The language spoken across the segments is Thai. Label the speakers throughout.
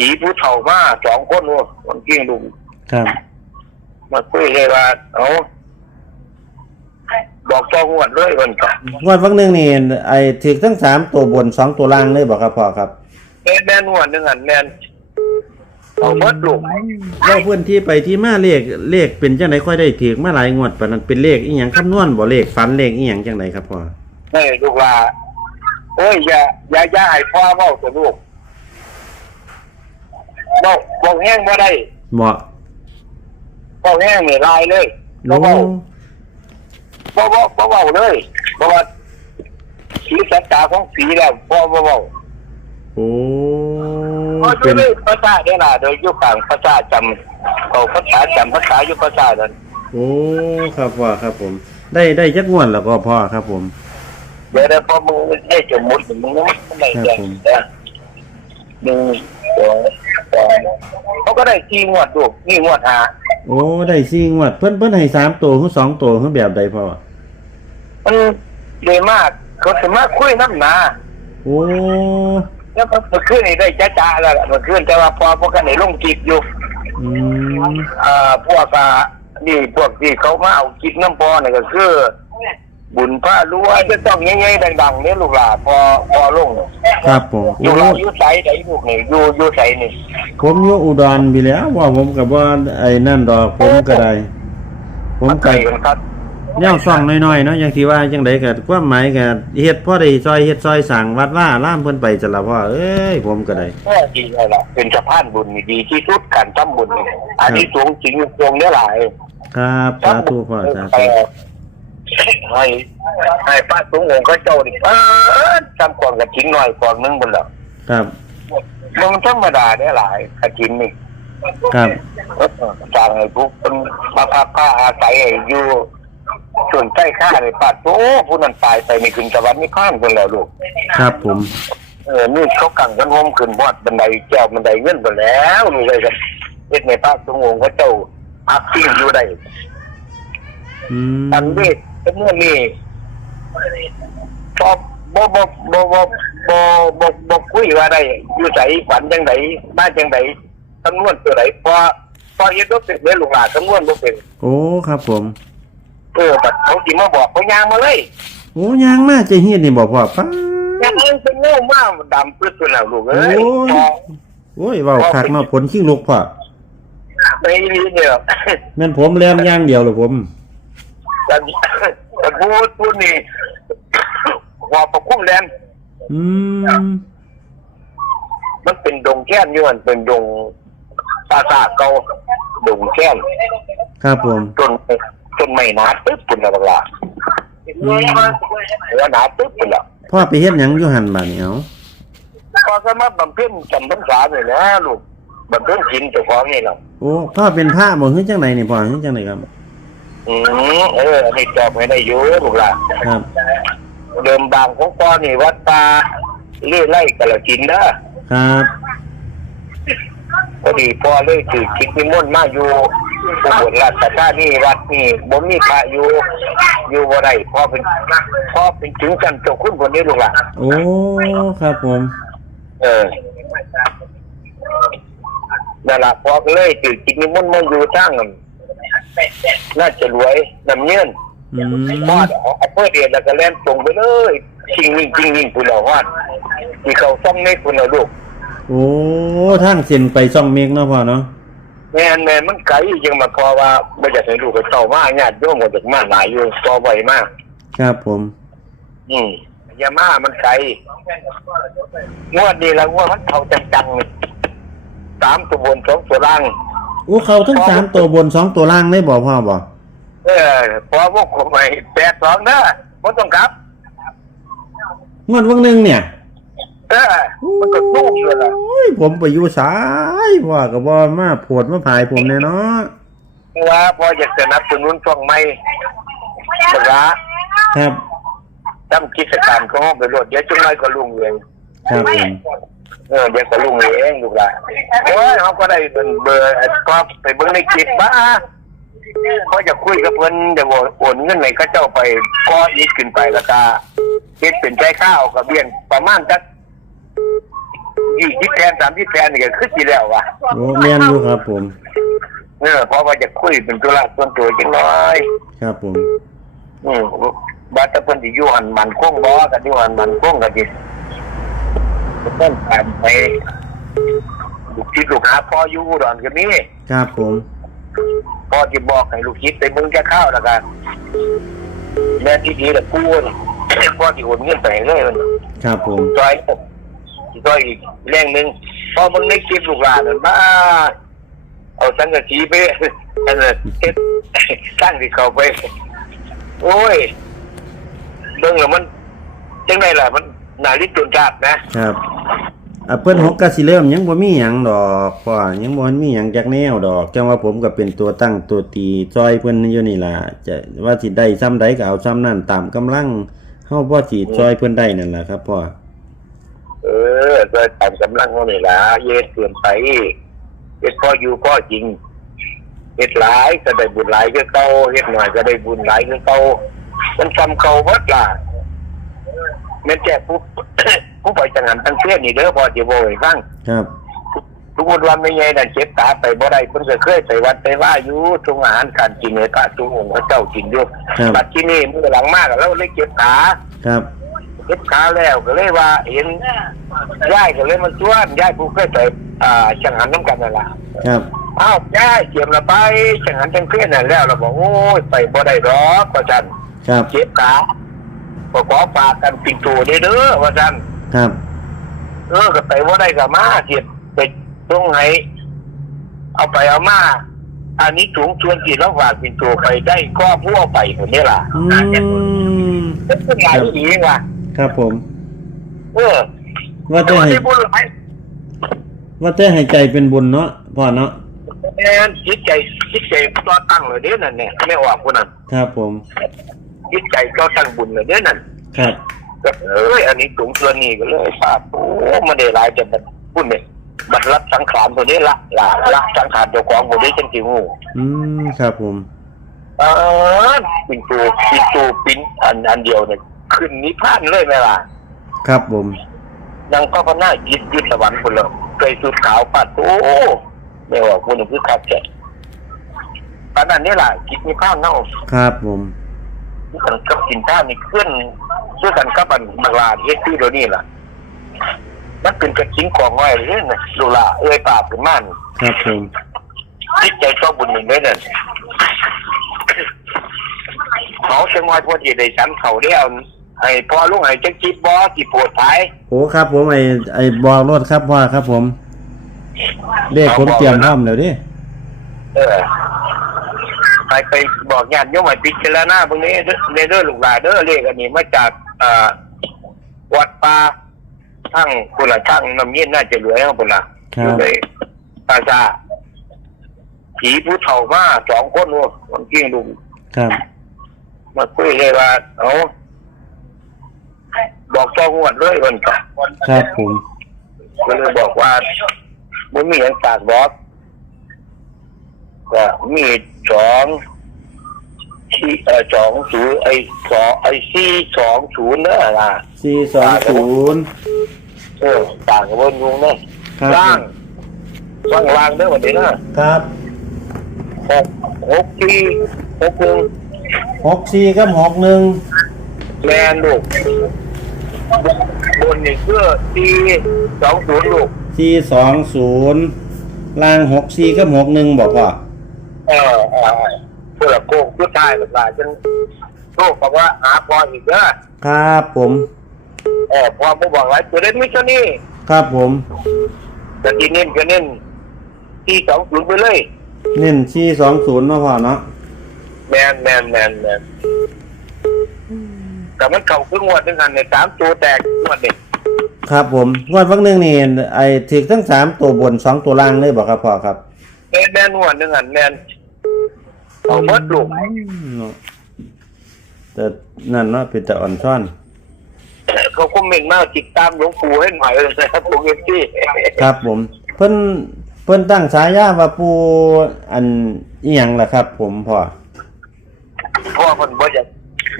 Speaker 1: ผีผู้เฒ่ามาสองคนโอ้คนกิ้งลุง
Speaker 2: ครับ
Speaker 1: มาคุยเลยว่าเอาบอกจองงวดเลยคนก็
Speaker 2: งวดวันหนึ่งนี่ไอ้ถึกทั้งสามตัวบนสองตัวล่างเลยบอกครับพ่อครับ
Speaker 1: แม่นแม่นงวดหนึงอันแม่นเอาเบิดลูก
Speaker 2: เล่าพื้นที่ไปที่มาเลขเลขเป็นจังไดค่อยได้ถือมาหลายงวดปานนั้นเป็นเลขอีหยังคำนวณบ่เลขฝันเลขอีหยังจังไดครับพ่อ
Speaker 1: นี่ลูกว่าโอ้ยอย่าอย่าอย่าให้พ่อเว้าตัวลูก เว้าเว้าแห้งบ่ได้
Speaker 2: เหมาะ
Speaker 1: เว้าแห้งนี่ลายเลยบ่
Speaker 2: โอ้
Speaker 1: เว้าบ่เว้าบ่เว้าเลยเพราะว่าสีสัตตาของสีแล้วพ่อบ่เว้า
Speaker 2: โอ้
Speaker 1: เพราะ
Speaker 2: เป็
Speaker 1: อนยู่ในภาษาเนี่ยล่ะโดยอยู่ฝั่งภาษาจำเอาภาษาจำภาษาอยู่ภาษานั้น
Speaker 2: โอ้ครับพ่อครับผม ได้ได้จักงวดแล้วก็พ่อครับผม
Speaker 1: เดี๋ยวเดี๋ยวพอมึงได้จมุดมึงก็ไม่ได้
Speaker 2: ครับ
Speaker 1: แจ้ง
Speaker 2: ผม
Speaker 1: นะหนึ่งสองสาม เขาก็ได้สี่งวดลูกนี่งวดหา
Speaker 2: โอ้ได้สี่งวด เพิ่นเพิ่นให้สามตัวหรือสองตัวหรือแบบใดพ่อ
Speaker 1: มันเลยมากเขาสามารถคุยน้ำหนา
Speaker 2: โอ้
Speaker 1: แล้วก็เมื่อคืนนี่ได้จ้าจ้าแล้วล่ะเมื่อคืนแต่ว่าพอพวกกันในลงจิตอยู่
Speaker 2: อืม
Speaker 1: อ่าพวกอะนี่พวกที่เขามาเอาจิตน้ำพอเนี่ยก็คือ บุญพระรู้ว่าจะต้องง่ายๆดังๆเนี่ยลูกหลานพอพอลงเนี่ย
Speaker 2: ครับผม
Speaker 1: อ
Speaker 2: โอ้
Speaker 1: ยู่เราอยู่ใสไหนลูกนี่อยู่อยู่ใสนี่
Speaker 2: ผมอยู่อุดรพี่แหล้วว่าผมกับว่าไอ้นั่นดอกผมก็ได้ผม
Speaker 1: ไกล
Speaker 2: ก็
Speaker 1: กันครับ
Speaker 2: แนวซ่องน้อยๆเนาะอย่างที่ว่าจังไดก็ความหมายก็เฮ็ดพ่อได้ซอยเฮ็ดซอยสั่งวัดว่าล่ามเพิ่นไปจังละพ่อเอ้ยผมก็ได้
Speaker 1: แค่ดีเลยล่ะเป็นสะพานบุญนี่ดีที่สุดการทำบุญนี่อันนี้สูงจริงตรงเนี้ยหลาย
Speaker 2: ครับสาธุพ่อสา
Speaker 1: เอ
Speaker 2: ธุ
Speaker 1: อ ให้ให้ป้าสูงองค์ก็เจ้าดิเออทำก่อนกระถิ่นหน่อยก่อนนึงบนแล้ว
Speaker 2: ครับ
Speaker 1: มันธรรมดาเนี่ยหลายกระถิ่นนี่
Speaker 2: ครับ
Speaker 1: เออสร้างให้พวกเป็นมาพักผ้าอาศัยให้อยู่ส่วนใต้ข้าในป้าโอ้ผู้นั้นตายไปในคืนสวรรค์นิพพานคนแล้วลูก
Speaker 2: ครับผม
Speaker 1: เออนี่เขากังกันโฮมขึ้นบอดบันไดแก้วบันไดเงินไปแล้วนี่เลยกันเฮ็ดในภาคสงฆ์ก็เจ้าอักทิ้งอยู่ได้
Speaker 2: อืม
Speaker 1: อันนี้ เป็นเมื่อนี้พอบ่บ่บ่บ่บ่บ่บ่คุยว่าได้อยู่ไสฝันจังไดมาจังไดคำนวณตัวไหนพอพอเฮ็ดบ่เป็นเด้อลูกหลานคำนวณบ่เป็น
Speaker 2: โอ้ครับผม
Speaker 1: เออบัดเขาสิมาบอกเขาย่างมาเลย
Speaker 2: โอ้ยางมากจะเฮ็ดนี่บ่พ่อป้า
Speaker 1: ย่างมันเป็นเงามาดำปึ๊ดตัวแล้วลูกเอ้ย
Speaker 2: โอ้ย
Speaker 1: พอ
Speaker 2: โอ้ยเว้าคักเนาะผลขี้ลูกพ่อ
Speaker 1: ไปนี่เนี่ย
Speaker 2: แม่นผมแล่นอย่างเดียวเลยผม
Speaker 1: แต่แต่พูดพูดนี่ว่าประคุ้มแลน
Speaker 2: อืม
Speaker 1: มันเป็นดงแค้นอยู่มันเป็นดงปราสาทเก่าดงแค้น
Speaker 2: ครับผม
Speaker 1: ต้นต้นไม้หนาตึ๊บปุ่นละบักละ
Speaker 2: อืม
Speaker 1: แล้วหนาตึ๊บปุ่นละ
Speaker 2: พ่อไปเฮ็ดหยังอยู่หั่นบัดนี้เอ้า
Speaker 1: พอสามารถบำเพ็ญจำพรรษาเลยนะลูกบำเพ็ญศีลเจ้าของนี่แหละ
Speaker 2: โอ้พ่อเป็นพระบ่คือจังไดนี่พ่อคือจังไดครับ
Speaker 1: อืมเอออันนี้จอบไม่ได้อยู่ลูกละ
Speaker 2: ครับ
Speaker 1: เดิมบางของพ่อนี่วัดตาเลื่อยไล่กระจินนะครับพอดีพ่อเลยถือคิดนิมนต์มาอยู่อุบลราชธานีวัดนี่บ่มีพระอยู่อยู่บ่ได้พ่อเป็นพ่อเป็นถึงกันเจ้าคุณคนนี้ลูกหล่ะ
Speaker 2: โอ้ครับผม
Speaker 1: เออนั่นล่ะพ่อก็เลยถือคิดนิมนต์มาอยู่ทั้ง น่าจะรวยน้ำเงิน
Speaker 2: อืม
Speaker 1: พ่อเอาเพื่อเดียนแล้วก็เล่นตรงไปเลยจริงนิ่งจริงนิ่งคุณเอาฮอดที่เขาซ่อมในคุณเอาลูก
Speaker 2: โอ้ทางเส้นไปซ่องเมฆเนาะพ่อเนาะ
Speaker 1: แม่นแม่นมันไกลยังมาพอว่าบ่อยากให้ลูกเขาเจ้ามาญาติโยมบ่อยากมาหลายอยู่พอไวมาก
Speaker 2: ครับผม
Speaker 1: อืมอย่ามามันไกลงวดนี้ละงวดมันเท่าจังๆนี่สามตัวบนสองตัวล่าง
Speaker 2: โอ้เขาทั้งสามตัวบนสองตัวล่างได้บ่พ่อบ่
Speaker 1: เออพอพวกผมไปแปดสองเด้อบ่ต้องกลับ
Speaker 2: งวดวันหนึงเนี่ย
Speaker 1: เออมันก็ตู้อยู่ล่ะ
Speaker 2: โอ้ยผมไปอยู่สายพ่อก็บ่มาโผดมาผายผมแน่เนาะ
Speaker 1: ว่าพออยากจะนับสนุนช่วงใหม่ปะละ
Speaker 2: ครับ
Speaker 1: ทำกิจการของห้องไปรถเดี๋ยวจุงไรก็ลุงเอง
Speaker 2: ครับผม
Speaker 1: เออเดี๋ยวก็ลุงเองลูกหลานโอ้ยเขาก็ได้เบอร์เบอร์ก็ไปเบิ่งในคลิปบ้าเขาจะคุยกับเพิ่นจะโอนโอนเงินให้เขาเจ้าไปก็อีกขึ้นไปแล้วก็คิดเป็นใจข้าวกับเบี้ยนประมาณจักยี่สิบแทนสามสิบแทนนี่ก็ขึ้นอยู่แล้วว่ะ
Speaker 2: โอ้แม่นอยู่ครับผม
Speaker 1: เออเพราะว่าจะคุยเป็นตัวละส่วนตัวจังน้อย
Speaker 2: ครับผม
Speaker 1: อืมบัดแตะเพิ่นสิอยู่หันมันคงบ่กันอยู่หันมันคงกันดิ เพิ่นผ่านไปลูกศิษย์ลูกหาพ่ออยู่อุดอนก็มี
Speaker 2: ครับผม
Speaker 1: พ่อสิบอกให้ลูกศิษย์ไปเบิ่งจะเข้าวแล้วกันแม่ที่ดีละกูนี่พ่อสิโอนเงินไปให้เลยมัน
Speaker 2: ครับผม
Speaker 1: ซอยซอยอีกแรงหนึงพอมึงในคลิปลูกหลานนั่นมาเอาสังกะสีไปอันนั้นเฮ็ดสร้างที่เขาไป โอ้ยเบิ่งแล้วมันจังไดล่ะมันนาฬิตุนจาดนะครับ
Speaker 2: อะเพิ่นหกกะสิเริ่มยังบ่มีหยังดอกพ่อยังบ่มีหยังจักแนวดอกจังว่าผมก็เป็นตัวตั้งตัวตีซอยเพิ่นอยู่นี่ล่ะจะว่าสิได้ซ้ำใดก็เอาซ้ำนั่นตามกำลังเฮาบ่สิซอยเพิ่นได้นั่นล่ะครับพ่อ
Speaker 1: เออโดยตามกำลังเขานี่ล่ะเย็ดเกินไปเฮ็ดพ่ออยู่พ่อจริงเฮ็ดหลายก็ได้บุญหลายคือเก่าเฮ็ดน้อยก็ได้บุญหลายคือเก่ามันทำเก่าหมดล่ะแม่นแจ้ผู้ ผู้ไปจังหันทั้งเพื่อนนี่เด้อพ่อจะบอกให้ฟัง
Speaker 2: ครับ
Speaker 1: ทุกวันวันไม่ใหญ่นั่นเจ็บตาไปบ่ได้เพิ่นก็เคยไปวัดไปว่าอยู่ทุงอาหารการกินให้พระทุกองค์พระเจ้ากินอยู่
Speaker 2: ครับ
Speaker 1: บัดที่นี่มื้อหลังมากแล้วเลยเจ็บขา
Speaker 2: ครับ
Speaker 1: เจ็บขาแล้วก็เลยว่าเห็นยายก็เลยมาชวนยายผู้เคยไปอ่าจังหันน้ำกันนั่นล่ะ
Speaker 2: ครับ
Speaker 1: อ้าวยายเตรียมละไปจังหันจังเพื่อนนั่นแล้วเราบอกโอ้ยไปบ่ได้ดอกว่าซั่น
Speaker 2: ครับ
Speaker 1: เจ็บขาก็ขอฝากกันปิดตัวเด้อเด้อว่าซั่น
Speaker 2: ครับ
Speaker 1: เออก็ไปว่าได้กับมาเสียบไปตรงไหนเอาไปเอามา อันนี้ถุงชวนจีแล้วฝากเป็นตัวไปได้ก็ผู้เอาไปคนนี้ล่ะ
Speaker 2: อืม
Speaker 1: เป็นหลายทีว่ะ
Speaker 2: ครับผม
Speaker 1: เออ
Speaker 2: ว่า
Speaker 1: แต่
Speaker 2: แต่
Speaker 1: ว่า
Speaker 2: ให้
Speaker 1: ที่บุญหลาย
Speaker 2: ว่าแต่ให้ใจเป็นบุญเนาะพ่อเนาะ
Speaker 1: แอนจิตใจจิตใจก็ตั้งเลยเด้อนั่นเนี่ยไม่ออกคนนั้น
Speaker 2: ครับผม
Speaker 1: จิตใจก็ตั้งบุญเลยเด้อนั่น
Speaker 2: ครับ
Speaker 1: ก็เอ้ยอันนี้ถุงชวนนี่ก็เลยทราบโอ้มาได้หลายจะแบบพูดเนี่ยบัตรรับสังขารตัวนี้ละละละสังขารเจ้าของบ่ได้จังสิฮู้
Speaker 2: อืมครับผม
Speaker 1: เออปินตูปินตูปินอันอันเดียวเนี่ยขึ้นนิพพานเลยไหมล่ะ
Speaker 2: ครับผม
Speaker 1: ยังก็พน่ายิดยิดสวรรค์คนละเคยสุดขาวปัดโอ้ไม่ว่าคนหนึ่งคือขาดแก่ตอนนั้นนี่แหละกินนิพพานเนาะ
Speaker 2: ครับผม
Speaker 1: กันกับกินท่านี่ขึ้นช่วยกันกับอันมาลาเฮ็ดที่เดี๋ยวนี้ล่ะ มันเป็นกระชิ้นของไว้เลยนะดูละเอ้ยปราบเป็นม่าน
Speaker 2: ครับผม
Speaker 1: จิตใจก็บุญหนึ่งเลยนั่นเขาเชียงวายพอดีได้สันเขาเดียวไอ้พอลุงไอ้จักจิบบอสิปวดท้าย
Speaker 2: โอ้ครับ ผมไอ้ไอ้บอกรถครับพ่อครับผมเลขผมเตรียมพร้อมแล้วดิ
Speaker 1: เออ ไปไปบอกญาติโยมให้พิจารณาพวกนี้เด้อเด้อลูกหลานเด้อเลขอันนี้มาจากอ่าวัดป่าทั้งคนละทั้งน้ำเย็นน่าจะเหลือทั้งคนละ
Speaker 2: ครับ
Speaker 1: อยู่ในปราสาทผีผู้เฒ่ามาสองคนวะคนกิ้งลุง
Speaker 2: ครับ
Speaker 1: มาคุยเลยว่าเอาบอกตองวดเลยวันก่อน
Speaker 2: ครับผม
Speaker 1: ก็เลยบอกว่ามันมีอย่างฝากบอกก็มีสอง ที่เออสองศูนย์ไอ้สองไอ้สี่สองศูนย์เนอะล่ะ
Speaker 2: สี่สองศูนย์
Speaker 1: เออต่างกับบนยุงเนอะ
Speaker 2: ครับ
Speaker 1: ล่างล่างล่างเด้อวันนี้นะครับหกหกที่หกหนึ่ง
Speaker 2: หกสี่กับหกหนึ่ง
Speaker 1: แมนลูกบนนี่คือสี่สองศูนย์ลูก
Speaker 2: สี่สองศูนย์ล่างหกสี่กับหกหนึ่งบอกพ่อ
Speaker 1: เออเออเพื่อโกง ผู้ชายแบบว่าจนโกงบอกว่าหาพออีกเด้อ
Speaker 2: ครับผม
Speaker 1: เออพอผู้บอกไว้ตัวเล่นมิชนี่
Speaker 2: ครับผม
Speaker 1: แต่ทีเน้นก็เน้นที่สองศูนย์ไปเลย
Speaker 2: เน้นสี่สองศูนย์เนาะพ่อเนาะ
Speaker 1: แมนแมนแมนแมนแต่มันเข่าครึ่งวันนึงอันในสามตัวแตกงวันนี้
Speaker 2: ครับผมงวดวันหนึ่งนี่ไอ้ถึกทั้งสามตัวบนสองตัวล่างเลยบอกครับพ่อครับ
Speaker 1: แมนแมนงวันนึงอันแมน เอาเบิดลูก
Speaker 2: เนาะแต่นั่นเนาะเป็นแต่อ่อนซ่อน
Speaker 1: เขาคอมเมนต์มาติดตามหลวงปู่ให้หน่อยเลยนะครับผมเอฟซี
Speaker 2: ครับผม เพิ่นเพิ่นตั้งฉายาว่าปูอันอีหยังล่ะครับ ผมพ่อ
Speaker 1: เพราะว่าคนบ่อยาก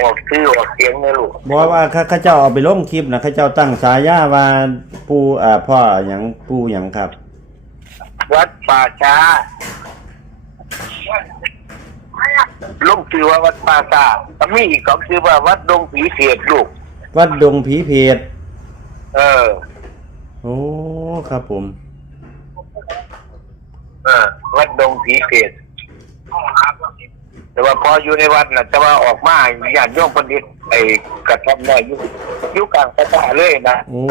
Speaker 1: ออกชื่อออกเสียงนะลูก
Speaker 2: บอกว่าข้าข้าเจ้าเอาไปลงคลิปนะข้าเจ้าตั้งสายาว่าปูอ่าพ่อหยังปูหยังครับ
Speaker 1: วัดป่าช้า ลุงชื่อว่าวัดป่าซาก็มีอีกก็คือว่าวัดดงผีเสียดลูก
Speaker 2: วัดดงผีเพจ
Speaker 1: เออ
Speaker 2: โอ้ครับผม
Speaker 1: เออ วัดดงผีเสียดแต่ว่าพออยู่ในวัดน่ะแต่ว่าออกมาญาติโยมคนนี้ไอ้กระทำน้อยอยู่อยู่กลางประสาทเลยนะ
Speaker 2: โอ้